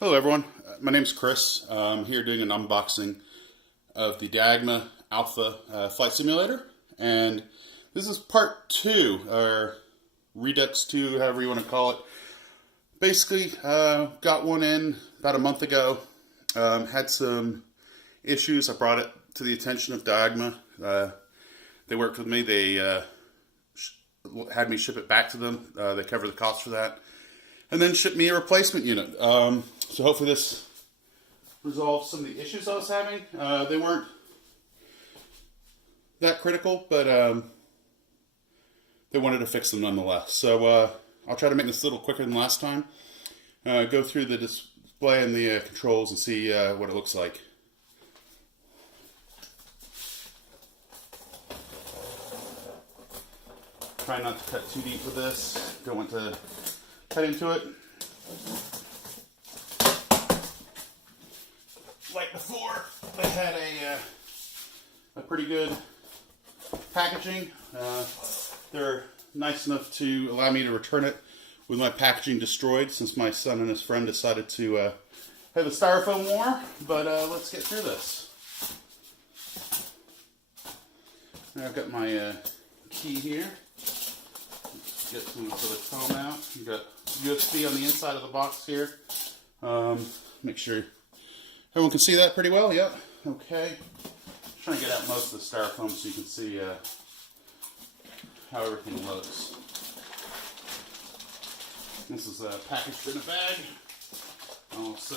Hello everyone, my name is Chris. I'm here doing an unboxing of the Diagma Alpha Flight Simulator, and this is part 2, or Redux 2, however you want to call it. Basically, got one in about a month ago, had some issues. I brought it to the attention of Diagma. They worked with me, they had me ship it back to them, they covered the cost for that. And then ship me a replacement unit. So hopefully this resolves some of the issues I was having. They weren't that critical, but they wanted to fix them nonetheless. So I'll try to make this a little quicker than last time. Go through the display and the controls and see what it looks like. Try not to cut too deep with this. Don't want to cut into it. Like before, they had a pretty good packaging. They're nice enough to allow me to return it with my packaging destroyed, since my son and his friend decided to have a styrofoam war. But let's get through this. I've got my key here. Get some of the foam out. You've got USB on the inside of the box here. Make sure everyone can see that pretty well. Yep. Okay. Trying to get out most of the styrofoam so you can see how everything looks. This is packaged in a bag. I'll just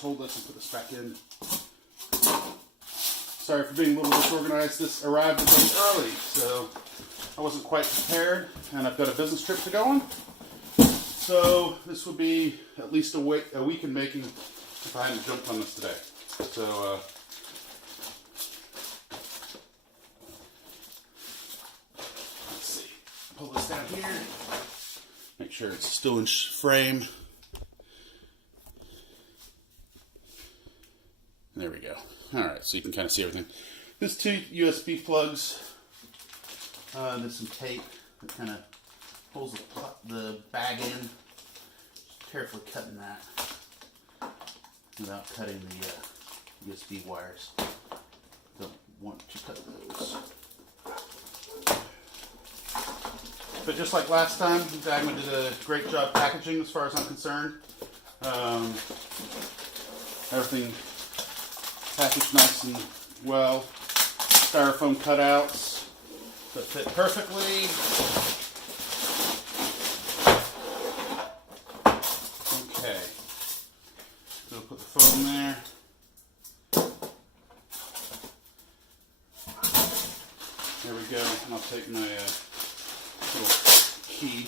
hold this and put this back in. Sorry for being a little disorganized. This arrived a bit early, so I wasn't quite prepared, and I've got a business trip to go on. So this would be at least a week in making if I hadn't jumped on this today. So let's see. Pull this down here. Make sure it's still in frame. There we go. All right, so you can kind of see everything. There's 2 USB plugs. There's some tape that kind of pulls the bag in. Just carefully cutting that without cutting the USB wires. Don't want to cut those. But just like last time, Diagma did a great job packaging as far as I'm concerned. Everything packaged nice and well. Styrofoam cutouts that fit perfectly. Okay. So I'll put the foam there. There we go. And I'll take my little key.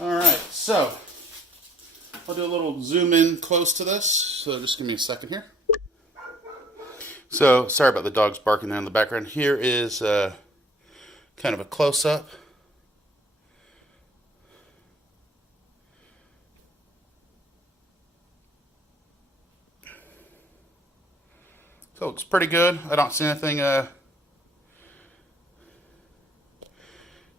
Alright, so I'll do a little zoom in close to this. So just give me a second here. So, sorry about the dogs barking there in the background. Here is kind of a close-up. So it's pretty good. I don't see anything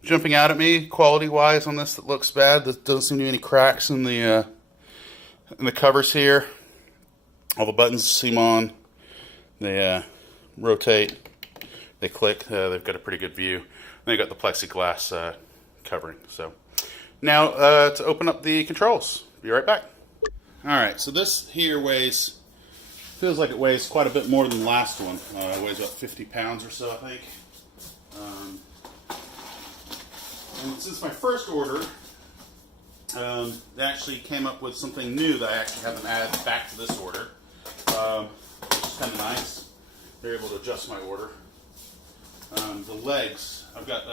jumping out at me quality-wise on this that looks bad. There doesn't seem to be any cracks in the covers here. All the buttons seem on. They rotate. They click. They've got a pretty good view. They got the plexiglass covering. So now to open up the controls. Be right back. All right. So this here feels like it weighs quite a bit more than the last one. It weighs about 50 pounds or so, I think. And since my first order, they actually came up with something new that I actually haven't added back to this order. Which is kind of nice. They're able to adjust my order. The legs, I've got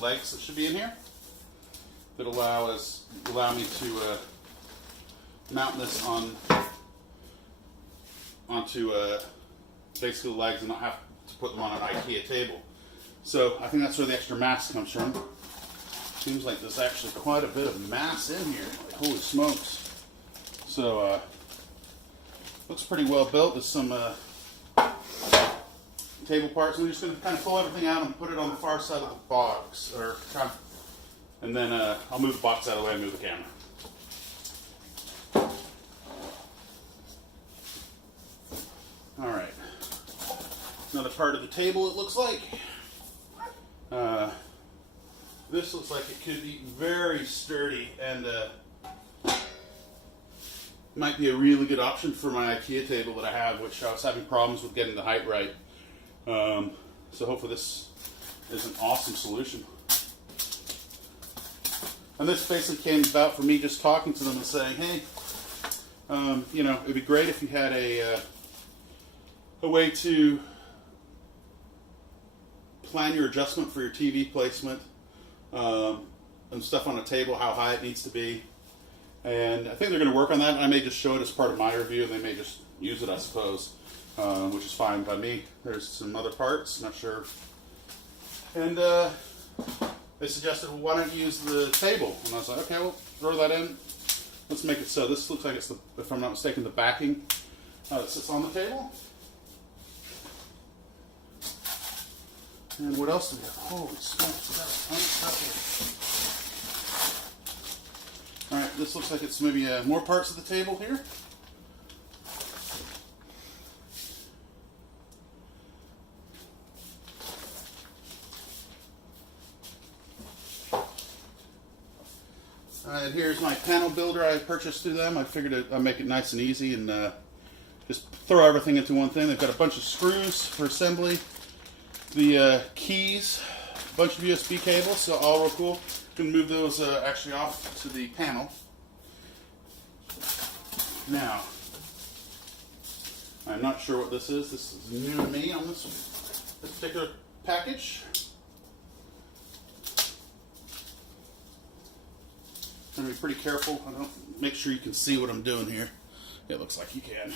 legs that should be in here that allow me to mount this onto basically the legs and not have to put them on an IKEA table. So I think that's where the extra mass comes from. Seems like there's actually quite a bit of mass in here. Like, holy smokes. So looks pretty well built. There's some table parts. I'm just going to kind of pull everything out and put it on the far side of the box, and then I'll move the box out of the way and move the camera. part of the table, it looks like. This looks like it could be very sturdy and might be a really good option for my IKEA table that I have, which I was having problems with getting the height right. So hopefully this is an awesome solution. And this basically came about from me just talking to them and saying, hey, you know, it'd be great if you had a way to plan your adjustment for your TV placement and stuff on a table, how high it needs to be. And I think they're going to work on that. I may just show it as part of my review, and they may just use it, I suppose, which is fine by me. There's some other parts, not sure. And they suggested, well, why don't you use the table? And I was like, okay, well, throw that in. Let's make it so. This looks like it's, if I'm not mistaken, the backing that sits on the table. And what else do we have? Holy smokes, we got a ton of stuff here. Alright, this looks like it's maybe more parts of the table here. And here's my panel builder I purchased through them. I figured I'd make it nice and easy and just throw everything into one thing. They've got a bunch of screws for assembly. The keys, a bunch of USB cables, so all real cool. You can move those actually off to the panel. Now, I'm not sure what this is. This is new to me on this particular package. I'm going to be pretty careful. I don't make sure you can see what I'm doing here. It looks like you can.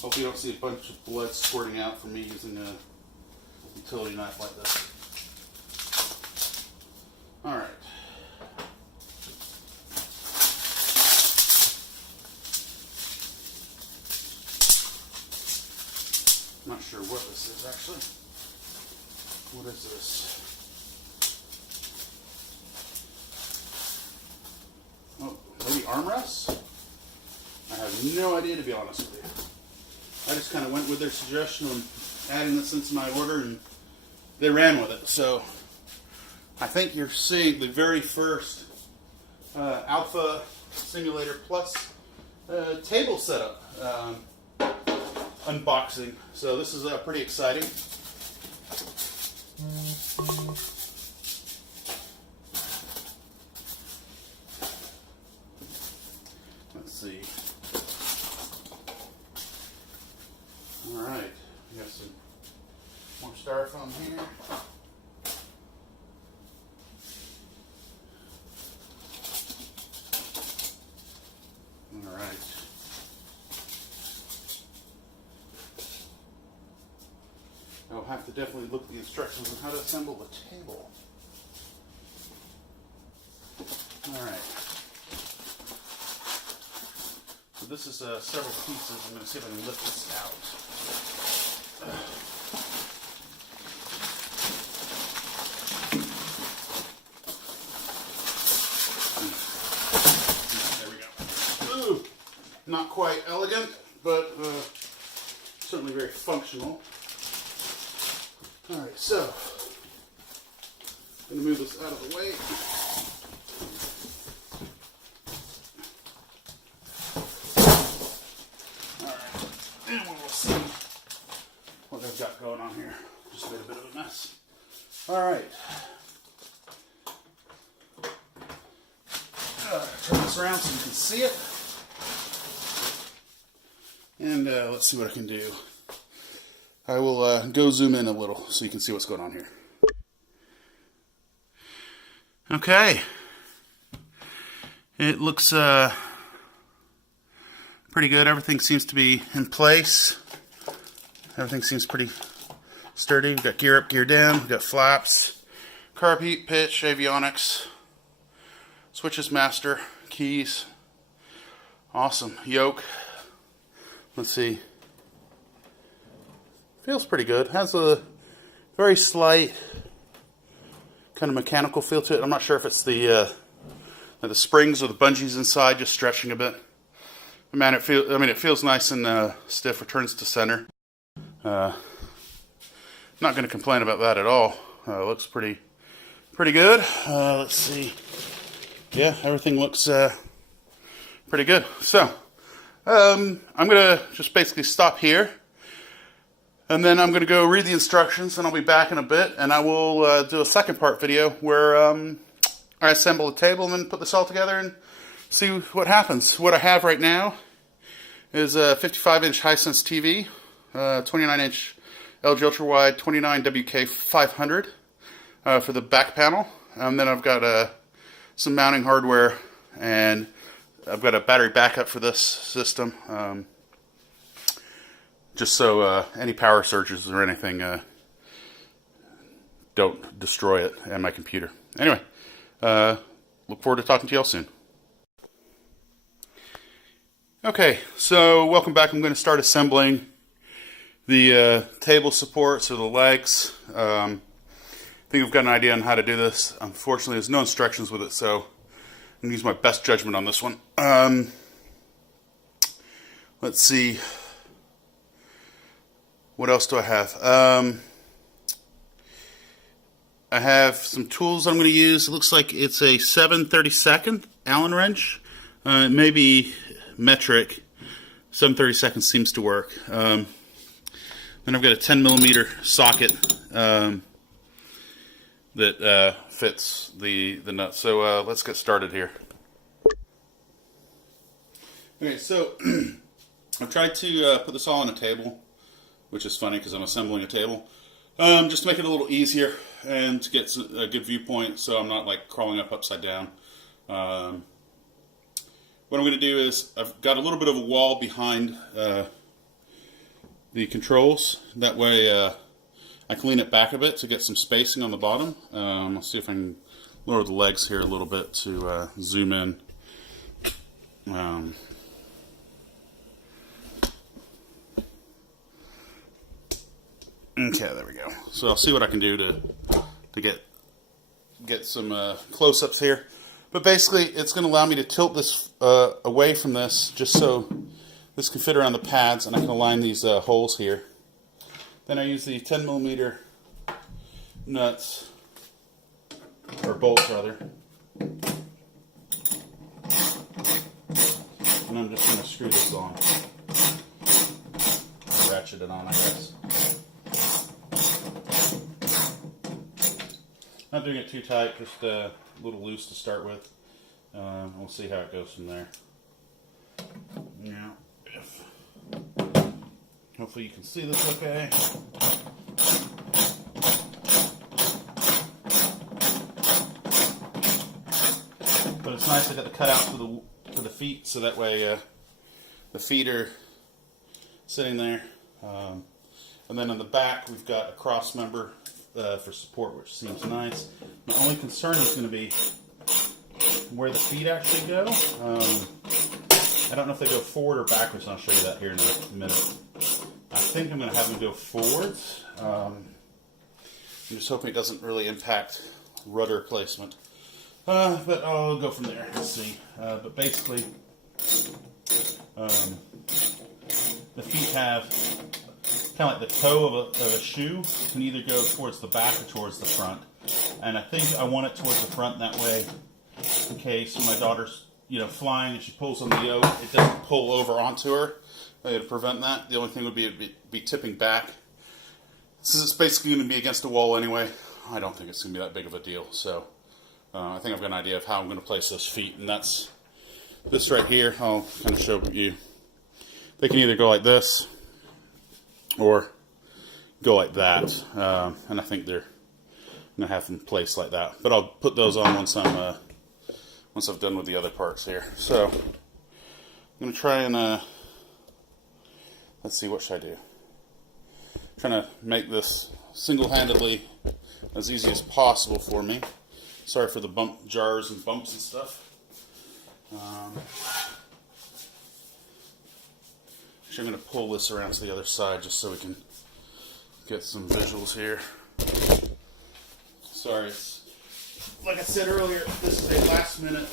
Hope you don't see a bunch of blood squirting out from me using a utility knife like this. Alright. I'm not sure what this is actually. What is this? Oh, maybe armrests? I have no idea, to be honest with you. I just kind of went with their suggestion on adding this into my order, and they ran with it. So I think you're seeing the very first Alpha Simulator Plus table setup unboxing. So this is pretty exciting. Let's see. Alright, we got some more styrofoam here. Alright. I'll have to definitely look at the instructions on how to assemble the table. Alright. So this is several pieces. I'm going to see if I can lift this out. There we go. Ooh, not quite elegant, but certainly very functional. Alright, so I'm going to move this out of the way. Got going on here. Just made a bit of a mess. Alright. Turn this around so you can see it. And let's see what I can do. I will go zoom in a little so you can see what's going on here. Okay. It looks pretty good. Everything seems to be in place. Everything seems pretty sturdy. We've got gear up, gear down. We've got flaps, carb heat, pitch, avionics, switches master, keys. Awesome. Yoke. Let's see. Feels pretty good. Has a very slight kind of mechanical feel to it. I'm not sure if it's the The springs or the bungees inside just stretching a bit. Man, it feels nice and stiff. Returns to center. Not going to complain about that at all. Looks pretty good. Let's see. Yeah, everything looks pretty good. So I'm going to just basically stop here, and then I'm going to go read the instructions, and I'll be back in a bit, and I will do a second part video where I assemble a table and then put this all together and see what happens. What I have right now is a 55-inch Hisense TV, 29-inch LG Ultra Wide 29 WK500 for the back panel. And then I've got some mounting hardware, and I've got a battery backup for this system, just so any power surges or anything don't destroy it and my computer. Anyway, look forward to talking to y'all soon. Okay, so welcome back. I'm going to start assembling the table supports or the legs. I think I've got an idea on how to do this. Unfortunately, there's no instructions with it, so I'm going to use my best judgment on this one. Let's see. What else do I have? I have some tools I'm going to use. It looks like it's a 7/32 Allen wrench. It may be metric. 7/32 seems to work. Then I've got a 10mm socket that fits the nut. So let's get started here. Okay, so I've tried to put this all on a table, which is funny because I'm assembling a table. Just to make it a little easier and to get a good viewpoint, so I'm not like crawling up upside down. What I'm going to do is I've got a little bit of a wall behind the controls. That way I can lean it back a bit to get some spacing on the bottom. I'll see if I can lower the legs here a little bit to zoom in. Okay, there we go. So I'll see what I can do to get some close-ups here. But basically, it's going to allow me to tilt this away from this, just so this can fit around the pads, and I can align these holes here. Then I use the 10mm nuts, or bolts rather, and I'm just going to screw this on. Ratchet it on, I guess. Not doing it too tight, just a little loose to start with. We'll see how it goes from there. Yeah. Hopefully you can see this okay. But it's nice I got the cutout for the feet, so that way the feet are sitting there. And then on the back we've got a cross member for support, which seems nice. My only concern is going to be where the feet actually go. I don't know if they go forward or backwards, and I'll show you that here in a minute. I think I'm going to have them go forwards. I'm just hoping it doesn't really impact rudder placement. But I'll go from there. Let's see. But basically, the feet have kind of like the toe of a shoe, can either go towards the back or towards the front. And I think I want it towards the front, that way, in case my daughter's flying and she pulls on the yoke, it doesn't pull over onto her. To prevent that, the only thing would be tipping back. Since it's basically going to be against the wall anyway, I don't think it's going to be that big of a deal. So I think I've got an idea of how I'm going to place those feet, and that's this right here. I'll kind of show you. They can either go like this or go like that, and I think they're going to have them placed like that. But I'll put those on once I've done with the other parts here. So I'm going to try and let's see, what should I do? I'm trying to make this single-handedly as easy as possible for me. Sorry for the jars and bumps and stuff. Actually, I'm going to pull this around to the other side just so we can get some visuals here. Sorry, it's like I said earlier, this is a last minute,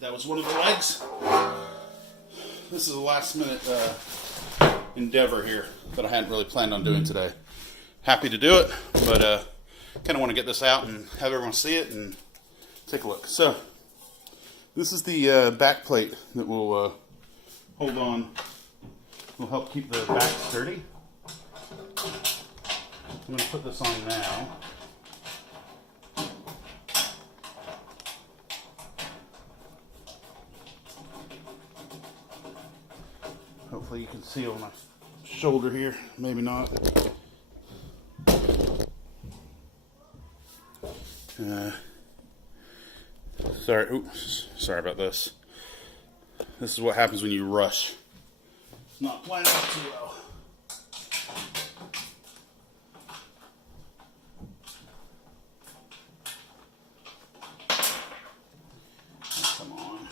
that was one of the legs. This is a last minute endeavor here that I hadn't really planned on doing today. Happy to do it, but kind of want to get this out and have everyone see it and take a look. So, this is the back plate that will hold on, will help keep the back sturdy. I'm going to put this on now. Hopefully you can see on my shoulder here, maybe not. Sorry about this. This is what happens when you rush. Not planning too well. Come on.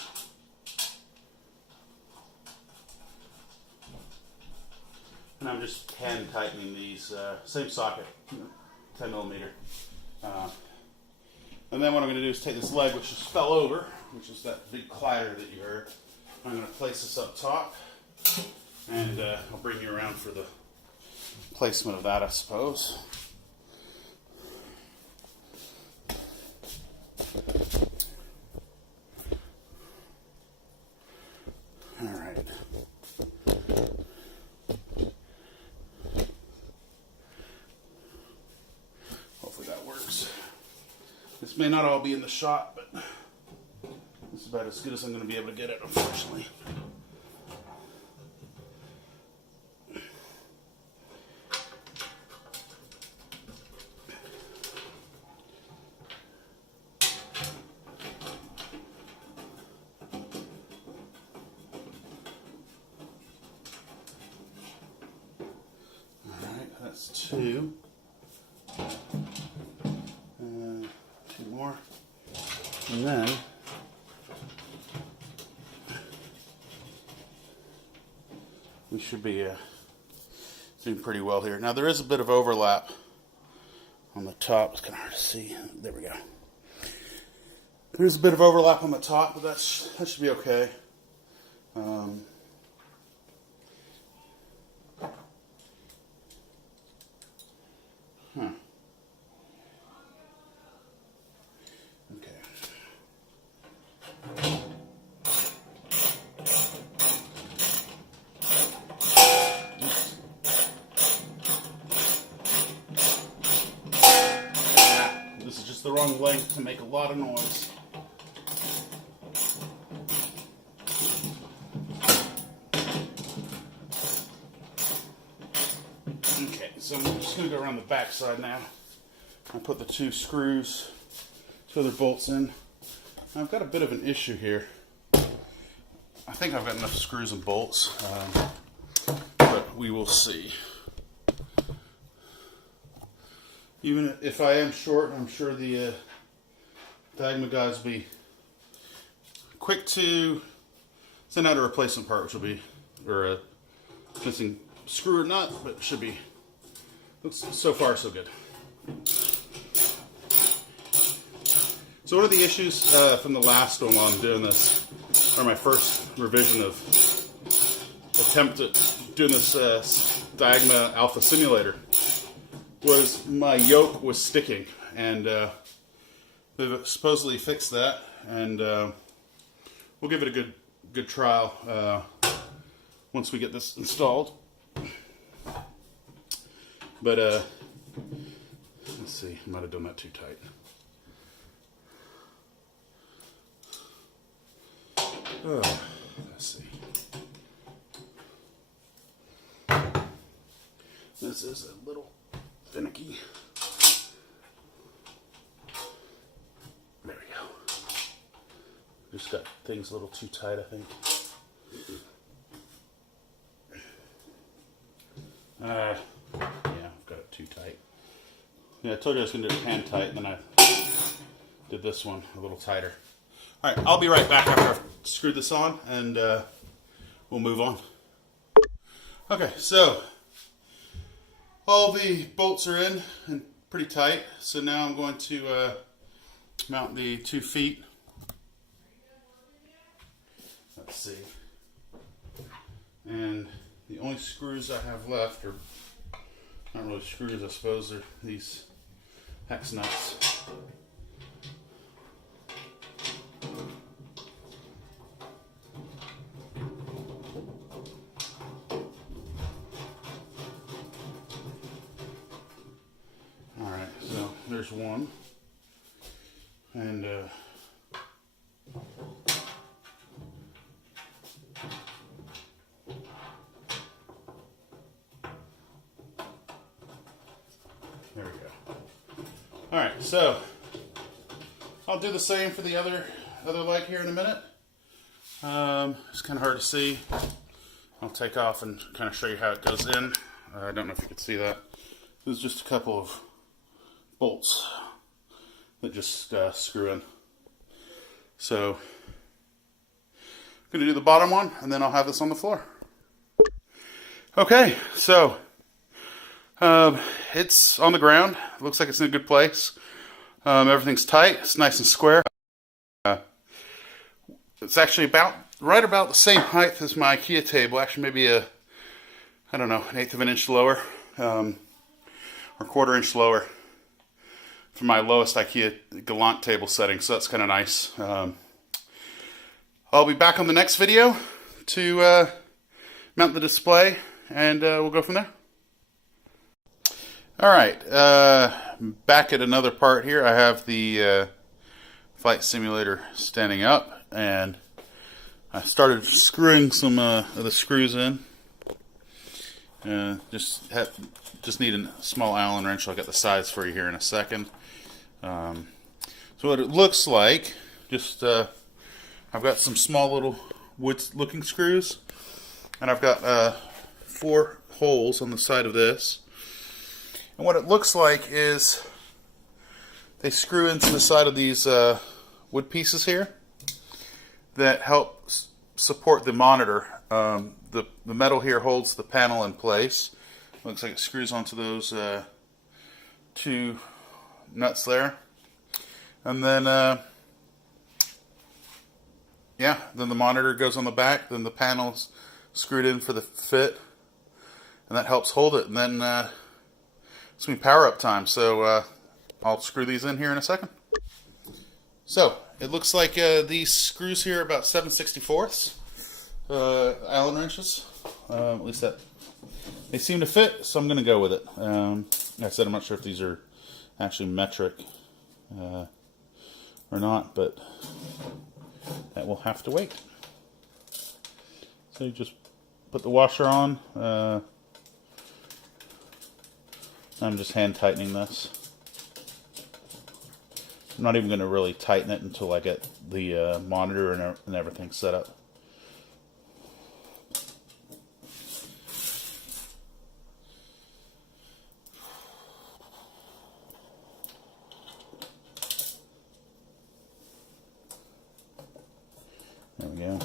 And I'm just hand tightening these, same socket, 10 millimeter. And then what I'm going to do is take this leg, which just fell over, which is that big clatter that you heard. I'm going to place this up top, and I'll bring you around for the placement of that, I suppose. All right. Hopefully that works. This may not all be in the shot, but it's about as good as I'm going to be able to get it, unfortunately. Alright, that's two. Two more. And then we should be doing pretty well here. Now there is a bit of overlap on the top. It's kind of hard to see. There we go. There's a bit of overlap on the top, but that should be okay. This is just the wrong length to make a lot of noise. Okay, so I'm just going to go around the back side now and put the two screws, two other bolts in. Now, I've got a bit of an issue here. I think I've got enough screws and bolts, but we will see. Even if I am short, I'm sure the Diagma guys will be quick to send out a replacement part, which will be, or a missing screw or nut, but it should be, looks so far so good. So one of the issues from the last one while I'm doing this, or my first revision of attempt at doing this Diagma Alpha Simulator, was my yoke was sticking, and they've supposedly fixed that, and we'll give it a good trial once we get this installed. But let's see, I might have done that too tight. Oh, let's see. This is a little finicky. There we go. Just got things a little too tight, I think. Yeah, I've got it too tight. Yeah, I told you I was going to do it hand tight, and then I did this one a little tighter. All right, I'll be right back after I've screwed this on, and we'll move on. Okay, so all the bolts are in and pretty tight. So now I'm going to mount the 2 feet. Let's see. And the only screws I have left are not really screws, I suppose. They're these hex nuts. Alright, so there's one. And there we go. Alright, so I'll do the same for the other leg here in a minute. It's kind of hard to see. I'll take off and kind of show you how it goes in. I don't know if you can see that. There's just a couple of bolts that just screw in. So I'm going to do the bottom one, and then I'll have this on the floor. Okay, so it's on the ground. It looks like it's in a good place. Everything's tight. It's nice and square. It's actually right about the same height as my IKEA table. Actually, maybe I don't know, 1/8 of an inch lower, or 1/4 inch lower for my lowest IKEA Galant table setting. So that's kind of nice. I'll be back on the next video to mount the display, and we'll go from there. Alright, back at another part here. I have the flight simulator standing up, and I started screwing some of the screws in. Just need a small Allen wrench. I'll get the size for you here in a second. So what it looks like, I've got some small little wood looking screws, and I've got 4 holes on the side of this. And what it looks like is they screw into the side of these wood pieces here that help support the monitor. The metal here holds the panel in place. Looks like it screws onto those 2 nuts there. And then, then the monitor goes on the back. Then the panel's screwed in for the fit, and that helps hold it. And then it's going to be power up time. So I'll screw these in here in a second. So it looks like these screws here are about 7/64 Allen wrenches. At least that they seem to fit, so I'm going to go with it. Like I said, I'm not sure if these are actually metric or not, but that will have to wait. So you just put the washer on. I'm just hand tightening this. I'm not even going to really tighten it until I get the monitor and everything set up. There we go.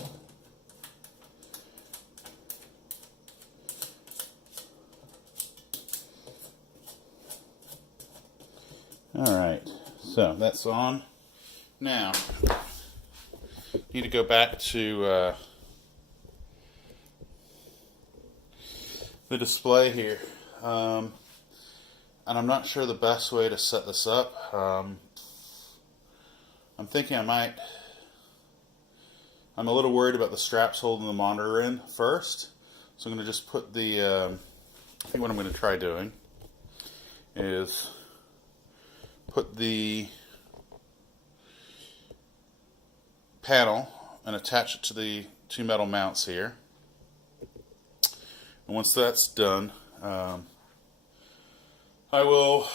Alright, so that's on. Now, need to go back to the display here. And I'm not sure the best way to set this up. I'm thinking I'm a little worried about the straps holding the monitor in first. So I'm going to just put the, I think what I'm going to try doing is put the panel and attach it to the 2 metal mounts here. And once that's done, I will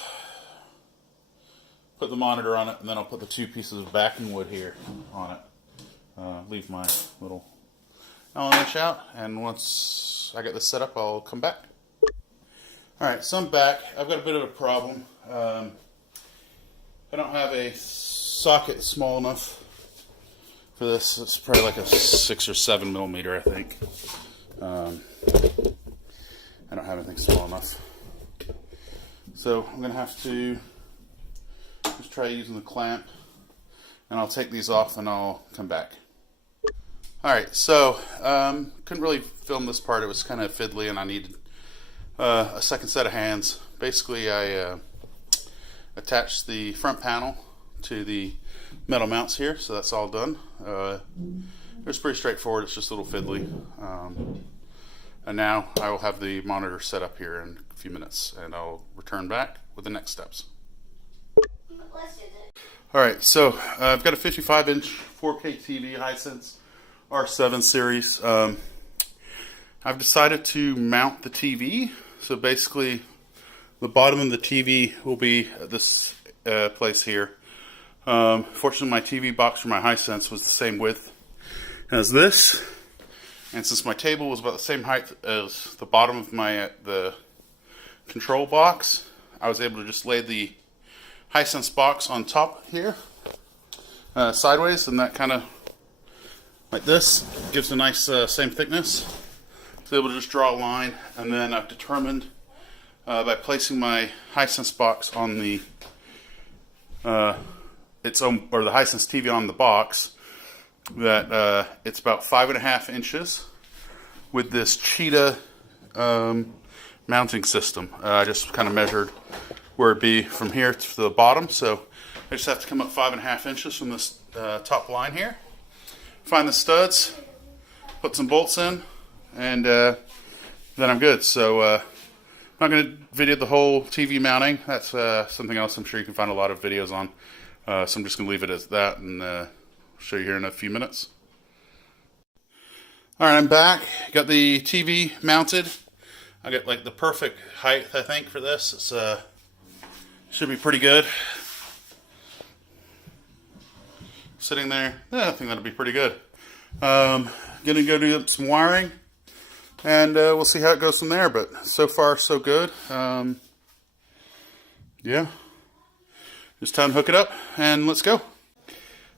put the monitor on it, and then I'll put the 2 pieces of backing wood here on it. Leave my little Allen wrench out, and once I get this set up, I'll come back. Alright, so I'm back. I've got a bit of a problem. I don't have a socket small enough for this. It's probably like a 6 or 7 millimeter, I think. I don't have anything small enough. So I'm going to have to just try using the clamp, and I'll take these off and I'll come back. Alright, so couldn't really film this part. It was kind of fiddly and I needed a second set of hands. Basically, I attached the front panel to the metal mounts here, so that's all done. It was pretty straightforward. It's just a little fiddly. And now I will have the monitor set up here in a few minutes, and I'll return back with the next steps. Alright, so I've got a 55-inch 4K TV Hisense R7 series. I've decided to mount the TV. So basically, the bottom of the TV will be at this place here. Fortunately, my TV box for my Hisense was the same width as this. And since my table was about the same height as the bottom of the control box, I was able to just lay the Hisense box on top here, sideways, and that kind of, like this, gives a nice same thickness. So able to just draw a line, and then I've determined by placing my Hisense box on the its own, or the Hisense TV on the box, that it's about 5.5 inches with this cheetah mounting system. I just kind of measured where it'd be from here to the bottom, so I just have to come up 5.5 inches from this top line here, find the studs, put some bolts in, and then I'm good. So I'm not going to video the whole TV mounting. That's something else I'm sure you can find a lot of videos on. So I'm just going to leave it as that, and show you here in a few minutes. Alright, I'm back. Got the TV mounted. I got like the perfect height, I think, for this. It's should be pretty good. Sitting there, I think that'll be pretty good. Gonna go do some wiring, and we'll see how it goes from there. But so far, so good. Yeah, just time to hook it up and let's go.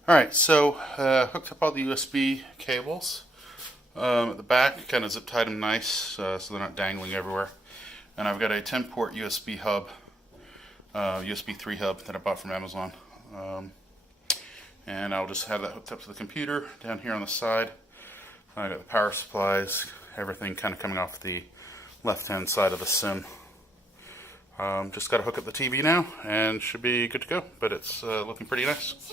Alright, so hooked up all the USB cables at the back, kind of zip tied them nice so they're not dangling everywhere. And I've got a 10-port USB hub, USB 3 hub that I bought from Amazon. And I'll just have that hooked up to the computer down here on the side. I got the power supplies, everything kind of coming off the left-hand side of the sim. Just got to hook up the TV now and should be good to go, but it's looking pretty nice.